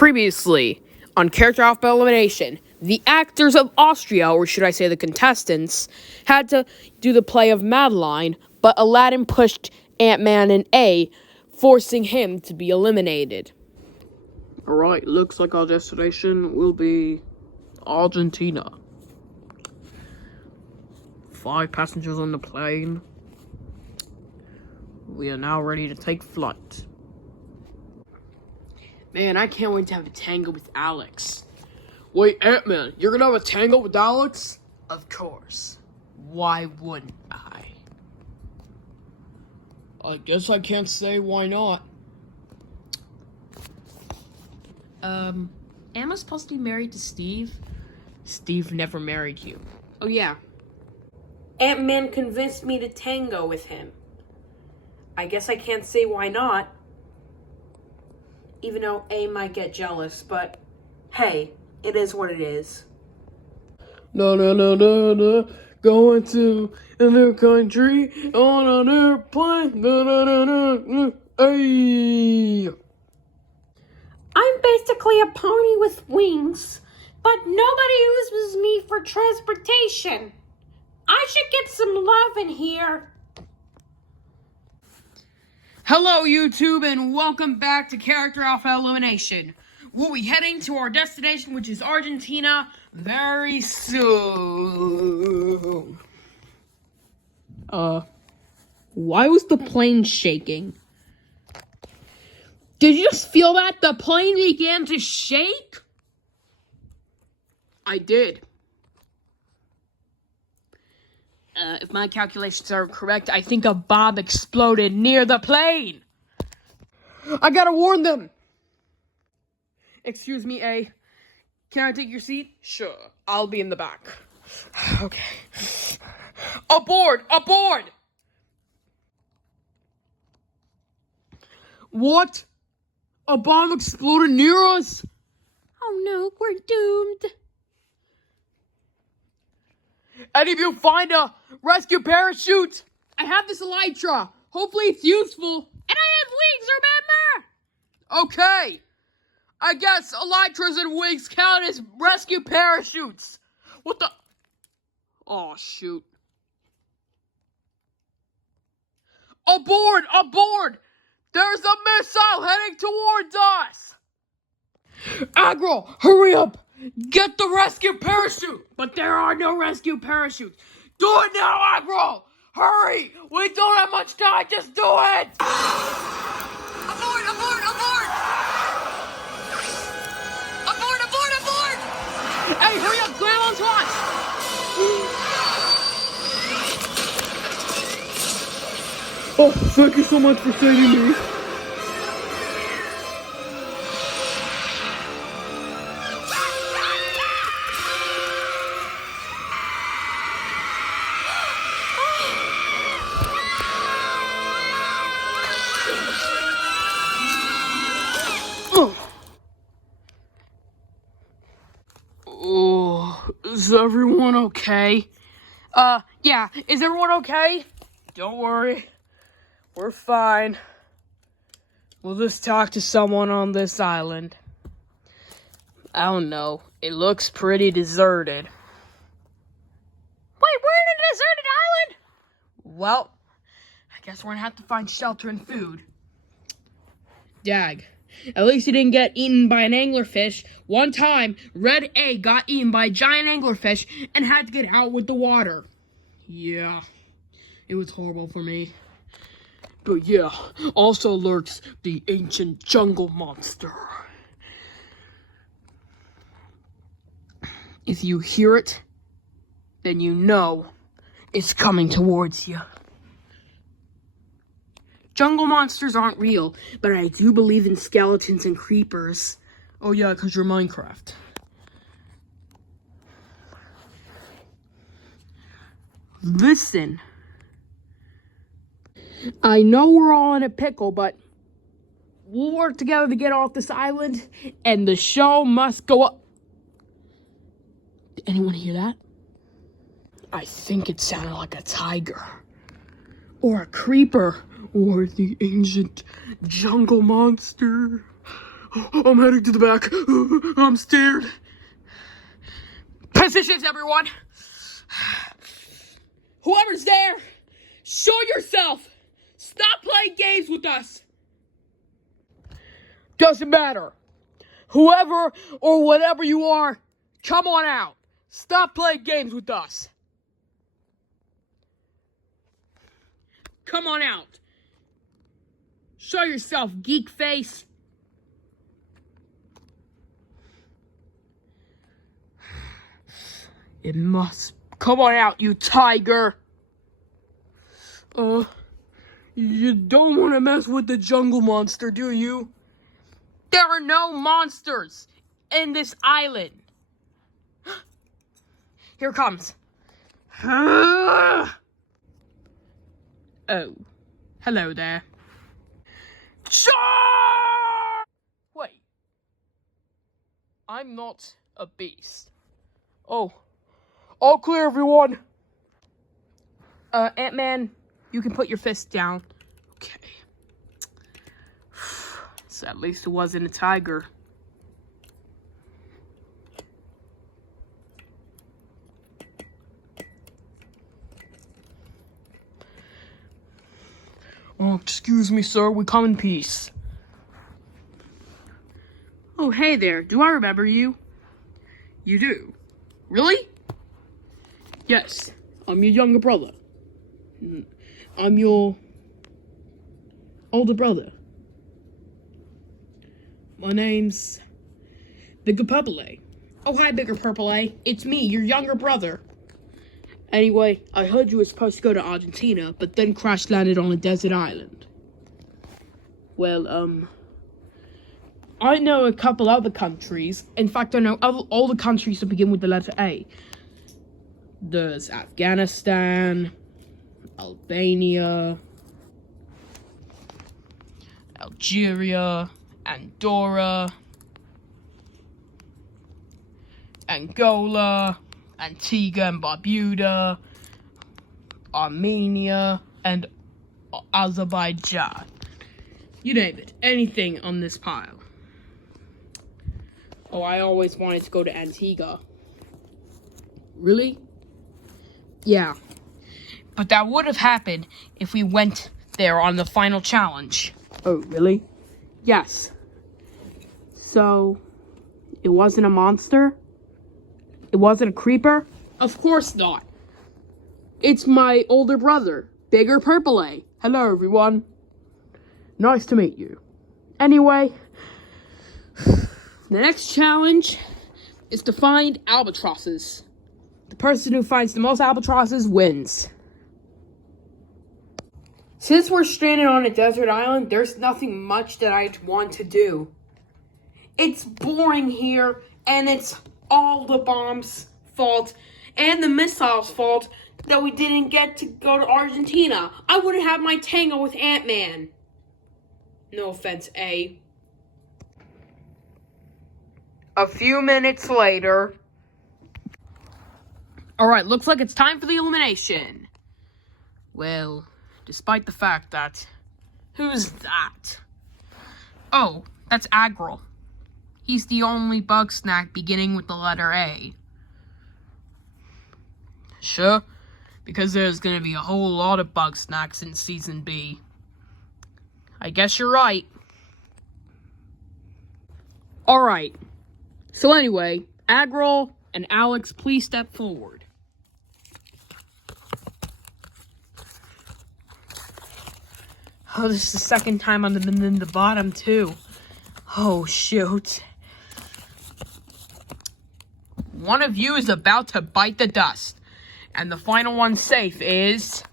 Previously, on Character Off by Elimination, the actors of Austria, or should I say the contestants, had to do the play of Madeline, but Aladdin pushed Ant-Man and A, forcing him to be eliminated. Alright, looks like our destination will be Argentina. 5 passengers on the plane. We are now ready to take flight. Man, I can't wait to have a tango with Alex. Wait, Ant-Man, you're gonna have a tango with Alex? Of course. Why wouldn't I? I guess I can't say why not. Am I supposed to be married to Steve? Steve never married you. Oh yeah. Ant-Man convinced me to tango with him. I guess I can't say why not. Even though A might get jealous, but hey, it is what it is. No, going to a new country on an airplane. Hey. I'm basically a pony with wings, but nobody uses me for transportation. I should get some love in here. Hello, YouTube, and welcome back to Character Off by Elimination. We'll be heading to our destination, which is Argentina, very soon. Why was the plane shaking? Did you just feel that? The plane began to shake? I did. If my calculations are correct, I think a bomb exploded near the plane. I gotta warn them. Excuse me, A. Can I take your seat? Sure. I'll be in the back. Okay. Aboard! Aboard! What? A bomb exploded near us? Oh no, we're doomed. Any of you find a rescue parachute? I have this elytra. Hopefully it's useful. And I have wings, remember? Okay. I guess elytras and wings count as rescue parachutes. What the? Oh, shoot. Aboard! Aboard! There's a missile heading towards us! Agro, hurry up! Get the rescue parachute! But there are no rescue parachutes. Do it now, Agro! Hurry! We don't have much time, just do it! Aboard, aboard, aboard! Aboard, aboard, aboard! Hey, hurry up, grab onto us! Oh, thank you so much for saving me. Oh, is everyone okay? Yeah, is everyone okay? Don't worry, we're fine. We'll just talk to someone on this island. I don't know, it looks pretty deserted. Wait, we're in a deserted island? Well, I guess we're gonna have to find shelter and food. Dag. At least he didn't get eaten by an anglerfish. One time, Red A got eaten by a giant anglerfish and had to get out with the water. Yeah, it was horrible for me. But yeah, also lurks the ancient jungle monster. If you hear it, then you know it's coming towards you. Jungle monsters aren't real, but I do believe in skeletons and creepers. Oh yeah, because you're Minecraft. Listen. I know we're all in a pickle, but we'll work together to get off this island, and the show must go up. Did anyone hear that? I think it sounded like a tiger. Or a creeper. Or the ancient jungle monster. I'm heading to the back. I'm scared. Positions, everyone. Whoever's there, show yourself. Stop playing games with us. Doesn't matter. Whoever or whatever you are, come on out. Stop playing games with us. Come on out. Show yourself, geek face. It must. Come on out, you tiger. You don't want to mess with the jungle monster, do you? There are no monsters in this island. Here it comes. Oh, hello there. Charge! Wait. I'm not a beast. Oh. All clear, everyone. Ant-Man, you can put your fist down. Okay. So at least it wasn't a tiger. Oh, excuse me, sir. We come in peace. Oh, hey there. Do I remember you? You do? Really? Yes. I'm your younger brother. I'm your older brother. My name's Bigger Purple A. Oh, hi, Bigger Purple A. It's me, your younger brother. Anyway, I heard you were supposed to go to Argentina, but then crash-landed on a desert island. Well, I know a couple other countries. In fact, I know all the countries that begin with the letter A. There's Afghanistan, Albania, Algeria, Andorra, Angola, Antigua and Barbuda, Armenia, and Azerbaijan. You name it. Anything on this pile. Oh, I always wanted to go to Antigua. Really? Yeah. But that would have happened if we went there on the final challenge. Oh, really? Yes. So, it wasn't a monster? It wasn't a creeper? Of course not. It's my older brother, Bigger Purple A. Hello, everyone. Nice to meet you. Anyway, the next challenge is to find albatrosses. The person who finds the most albatrosses wins. Since we're stranded on a desert island, there's nothing much that I'd want to do. It's boring here, and it's all the bombs' fault and the missiles' fault that we didn't get to go to Argentina. I would have had my tango with Ant-Man. No offense, A. A few minutes later. Alright, looks like it's time for the elimination. Well, despite the fact that... Who's that? Oh, that's Agril. He's the only bug snack beginning with the letter A. Sure, because there's gonna be a whole lot of bug snacks in Season B. I guess you're right. Alright, so anyway, Agril and Alex, please step forward. Oh, this is the second time I've been in the bottom, too. Oh, shoot. One of you is about to bite the dust. And the final one safe is...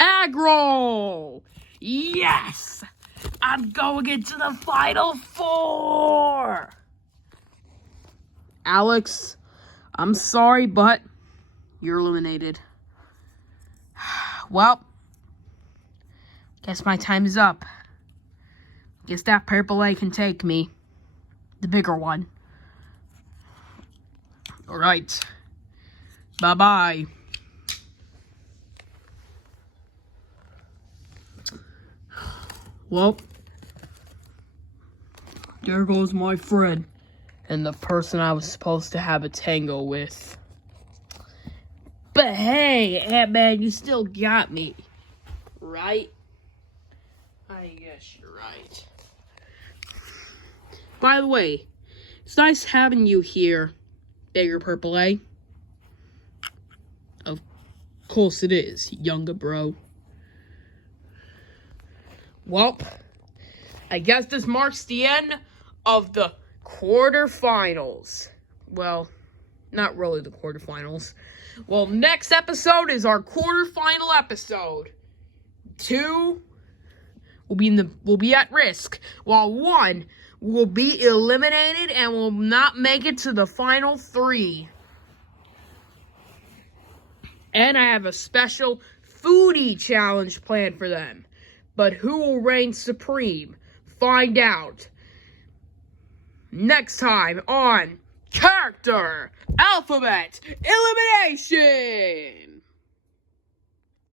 Agril! Yes! I'm going into the final four! Alex, I'm sorry, but you're eliminated. Well, guess my time is up. Guess that Purple A can take me. The bigger one. Alright. Bye-bye. Well, there goes my friend. And the person I was supposed to have a tango with. But hey, Ant-Man, you still got me. Right? I guess you're right. By the way, it's nice having you here, Bigger Purple A. Of course it is, younger bro. Well, I guess this marks the end of the quarterfinals. Well, not really the quarterfinals. Well, next episode is our quarterfinal episode. 2 will be at risk, while 1 will be eliminated and will not make it to the final 3. And I have a special foodie challenge planned for them. But who will reign supreme? Find out next time on Character Alphabet Elimination!